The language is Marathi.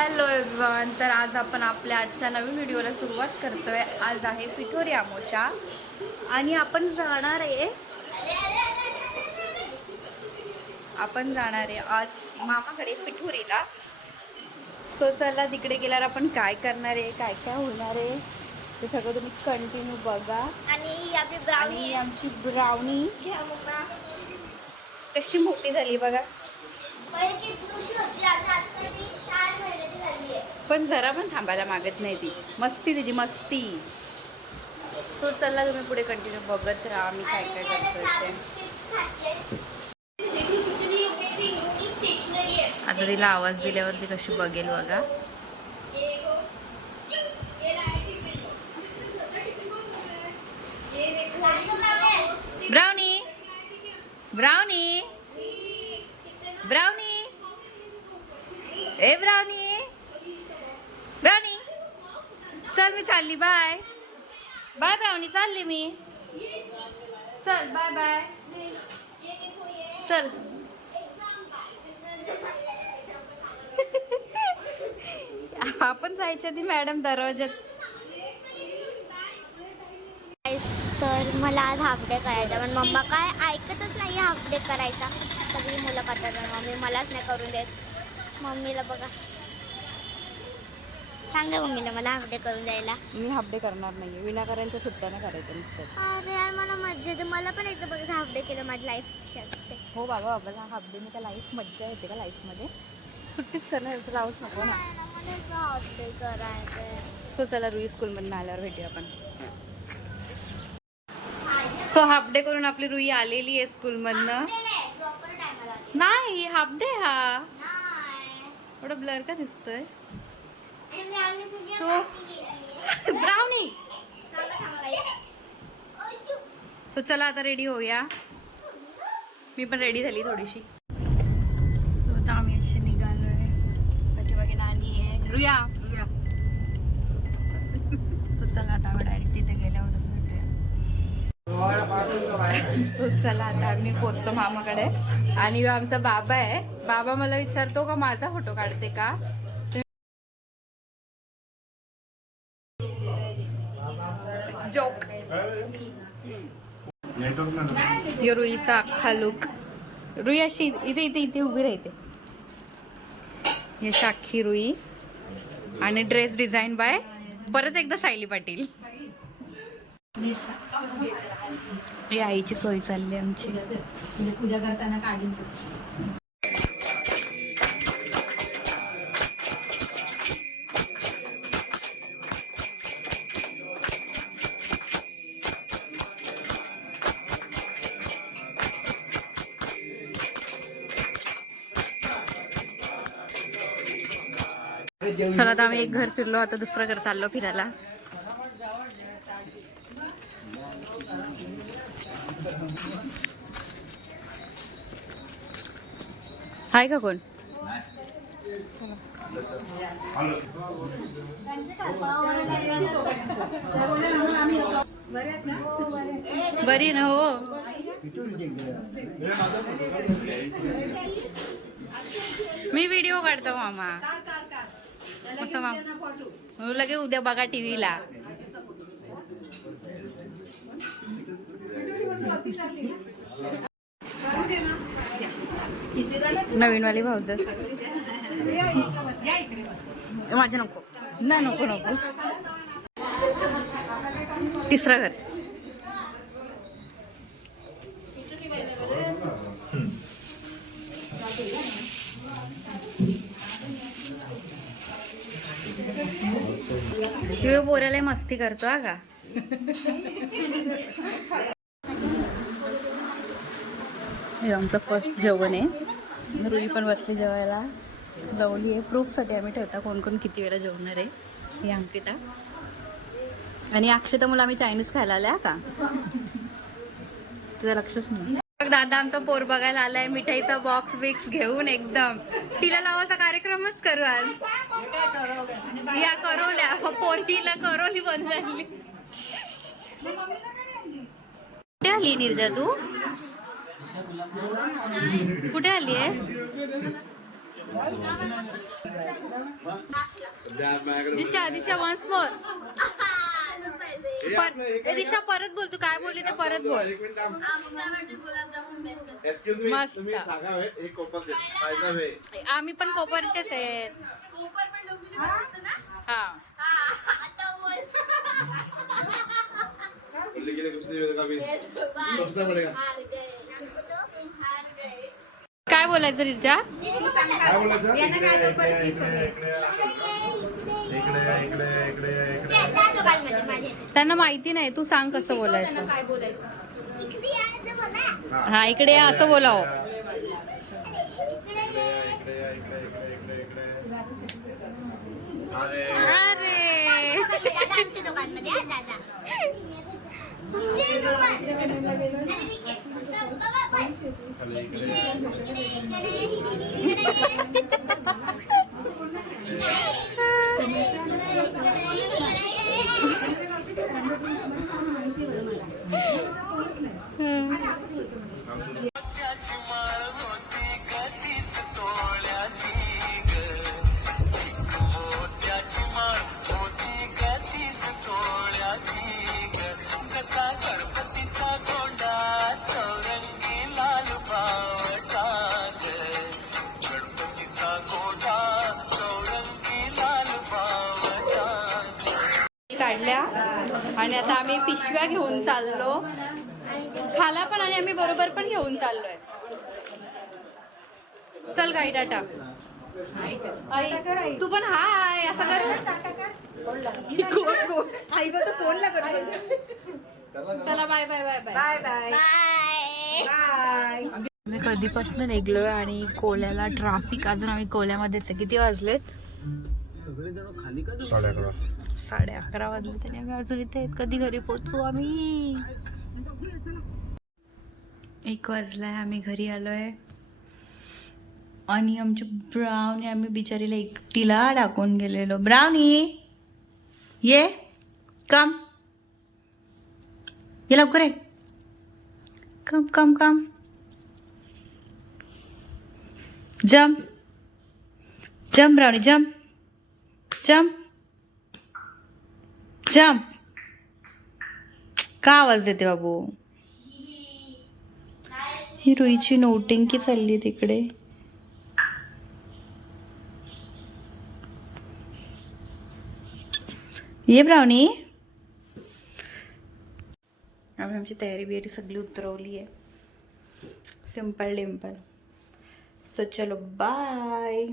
हॅलो एव्हरीवन तर आज आपण आपल्या आजच्या नवीन व्हिडिओला सुरुवात करतोय. आज आहे पिठोरी आमोशा. आणि आपण जाणार आहे आपण जाणार आहे आज मामाकडे पिठोरीला. सो चला तिकडे गेल्यावर आपण काय करणार आहे काय काय होणार आहे ते सगळं तुम्ही कंटिन्यू बघा. आणि आपली ब्राउनी आमची ब्राउनी कशी मोठी झाली बघा. चार पण जरा पण थांबायला मागत नाही ती. मस्ती तिची मस्ती. सो चला तुम्ही पुढे कंटिन्यू बघत राहा मी काय काय करतोय ते. आता तिला आवाज दिल्यावर ती कशी बघेल बघा. Brownie brownie brownie. ए ब्राउनी. चल मी चालली बाय. बाय ब्राउनी चालली मी. चल बाय बाय. चल. आपण जायच्या आधी मॅडम दरवाज्यात. तर मला आज हाफ डे करायचा पण मम्मा काय ऐकतच नाही हाफ डे करायचा. सगळी मुलं करतात मम्मी मलाच नाही करून देत. मम्मीला बघा. सांगा मम्मीला मला हाफ डे करून द्यायला. मी हाफ डे करणार नाही विनाकारांच्या सुट्ट्या नाही करायचं नुसतं. अरे यार मला मज्जा येते. मला पण एकदा बघा हाफ डे केलं माझी लाईफ हो बाबा बाबाला हाफ डे का लाईफ मज्जा येते का लाईफमध्ये सुट्टीच करणार तर जाऊच नको ना. हाफ डे करायचं सो चला रुई स्कूलमधून आल्यावर भेटूया आपण. सो हाफ डे करून आपली रुई आलेली आहे स्कूलमधनं नाही हाफ डे हा. एवढा ब्लर का दिसतोय? केली. ब्राउनी. सो चला आता रेडी होऊया. मी पण रेडी झाली थोडीशी. सो आता आम्ही अशी निघालोय. पाठीमागे नानी आहे. रुया. रुया. तो चला आता आम्ही डायरेक्ट तिथे गेल्यावरच भेटूया. चला आता आम्ही पोचतो मामाकडे. आणि आमचा बाबा आहे. बाबा मला विचारतो का माझा फोटो काढते का? यो रुईचा अख्खा लुक रुई अशी इथे इथे इथे उभी राहते. यश अख्खी रुई. आणि ड्रेस डिझाईन बाय परत एकदा सायली पाटील. ही आईची सोय चालली आमची. म्हणजे पूजा करताना काढली चला आम्ही एक घर फिरलो आता दुसरं घर चाललो फिरायला. हाय का कोण? बरी ना हो. मी व्हिडिओ काढतो मामा. हो, लगे उद्या बघा टीव्हीला. नवीन वाली भाऊज माझ्या नको. ना नको नको. तिसरं घर. तू पोराला मस्ती करतो हा का? हे आमचं फर्स्ट जेवण आहे. रुई पण बसली जेवायला. लवली आहे प्रूफसाठी आम्ही ठेवता कोण कोण किती वेळा जेवणार आहे ही अंकिता. आणि अक्षता मुलं आम्ही चायनीज खायला आल्या का? तुझं लक्षच नाही. दादा आमचा पोर बघायला आलाय मिठाईचा बॉक्स बिक्स घेऊन एकदम. तिला लावायचा कार्यक्रमच करू आज. या करवल्या पोरकीला करवली बंद झाली. कुठे आली निर्जा तू? कुठे आली आहेस? दिशा दिशा वन्स मोर दिशा परत बोल तू काय बोलली ते परत बोल. एक्सक्यूज मी मस्त. तुम्ही सांगा एक कोपर दे पाहिजे. आम्ही पण कोपरचेच आहेत. हा? बोलले गेले पड़ेगा काय बोलायचं रिचा? काय बोलायचं? इकडे या, इकडे या, इकडे या, इकडे या. इकडे. या, इकडे या, इकडे या, इकडे. या. त्यांना माहिती नाही. तू सांग कसं बोलायचं. काय बोलायचं? इकडे या असं बोला. हा इकडे या असं बोलाव. इकडे या, इकडे या, इकडे, इकडे, इकडे, इकडे. अरे अरे दादा आमच्या दुकानमध्ये हा, दादा तुमचे दुकान. बाबा, पण. चला इकडे इकडे, इकडे, इकडे, इकडे. काढल्या आणि आता आम्ही पिशव्या घेऊन चाललो. खाला पण आणि आम्ही बरोबर पण घेऊन चाललोय. चल गाई टाटा. आई तू पण हाय असा कर. आई फोनला कर चला bye bye bye bye. Bye आम्ही कधीपासून निघलोय आणि कोल्याला ट्राफिक अजून आम्ही कोल्यामध्येच आहे. किती वाजलेत? साडे अकरा. साडे अकरा वाजले तरी आम्ही अजून इथे आहेत. कधी घरी पोचू आम्ही? एक वाजला आहे आम्ही घरी आलो आहे आणि आमची ब्राउनी आम्ही बिचारीला एकटीला टाकून गेलेलो. ब्राउनी ये कम ये लवकर आहे कम कम कम जम जम ब्राउनी जम जम जम का आवाज देते बाबू? ही रुईची नोटिंग चालली तिकडे. ये ब्राउनी. आम्ही आमची तयारी बियारी सगळी उतरवली आहे. सिंपल डिम्पल सो चलो बाय